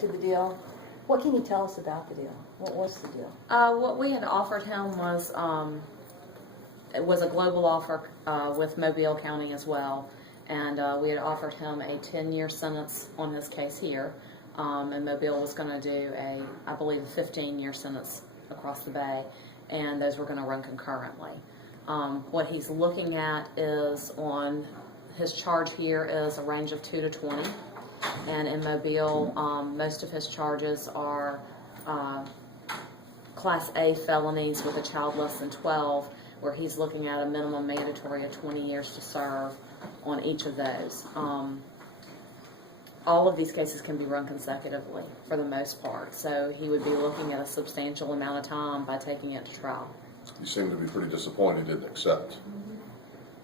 To the deal. What can you tell us about the deal? What was the deal? What we had offered him was it was a global offer with Mobile County as well, and we had offered him a 10-year sentence on his case here, and Mobile was going to do I believe, a 15-year sentence across the bay, and those were going to run concurrently. What he's looking at is on his charge here is a range of 2 to 20. And in Mobile, most of his charges are Class A felonies with a child less than 12, where he's looking at a minimum mandatory of 20 years to serve on each of those. All of these cases can be run consecutively for the most part, so he would be looking at a substantial amount of time by taking it to trial. You seem to be pretty disappointed he didn't accept.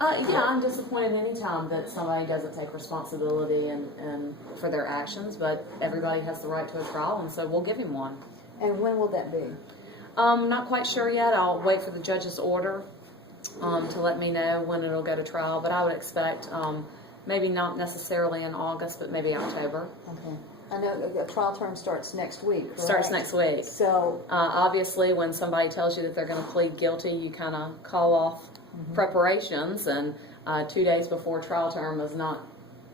Yeah, I'm disappointed anytime that somebody doesn't take responsibility and for their actions, but everybody has the right to a trial, and so we'll give him one. And when will that be? Not quite sure yet. I'll wait for the judge's order to let me know when it'll go to trial, but I would expect maybe not necessarily in August, but maybe October. Okay. I know the trial term starts next week, correct? Starts next week. So obviously, when somebody tells you that they're going to plead guilty, you kind of call off preparations, and 2 days before trial term is not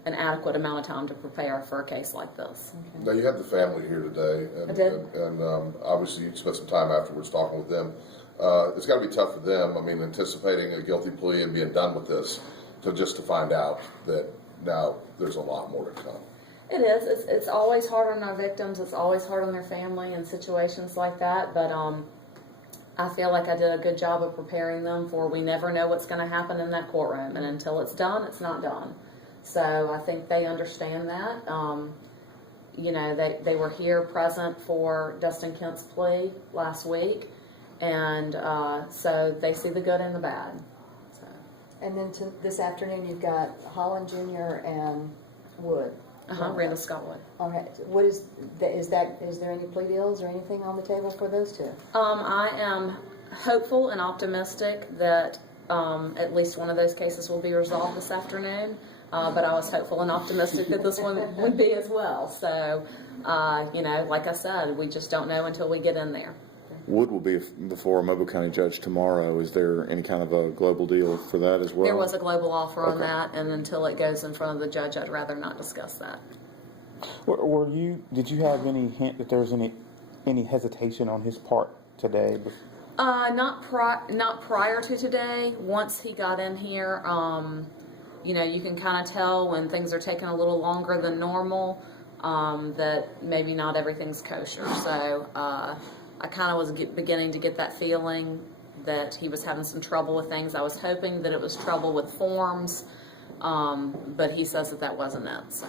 an adequate amount of time to prepare for a case like this. Okay. Now, you had the family here today, and, I did. and obviously you spent some time afterwards talking with them. It's got to be tough for them, I mean, anticipating a guilty plea and being done with this, to find out that now there's a lot more to come. It is. It's always hard on our victims. It's always hard on their family in situations like that, but I feel like I did a good job of preparing them for we never know what's going to happen in that courtroom, and until it's done, it's not done. So I think they understand that. You know, they were here present for Dustin Kent's plea last week, and so they see the good and the bad. So. And then this afternoon you've got Holland Jr. and Wood. Randall Scotland. Okay. What is there any plea deals or anything on the table for those two? I am hopeful and optimistic that at least one of those cases will be resolved this afternoon. But I was hopeful and optimistic that this one would be as well. So, you know, like I said, we just don't know until we get in there. Wood will be before a Mobile County judge tomorrow. Is there any kind of a global deal for that as well? There was a global offer on that, and until it goes in front of the judge, I'd rather not discuss that. Did you have any hint that there was any hesitation on his part today? Not prior to today. Once he got in here, you know, you can kind of tell when things are taking a little longer than normal, that maybe not everything's kosher. So I kind of was beginning to get that feeling that he was having some trouble with things. I was hoping that it was trouble with forms, but he says that wasn't it. So.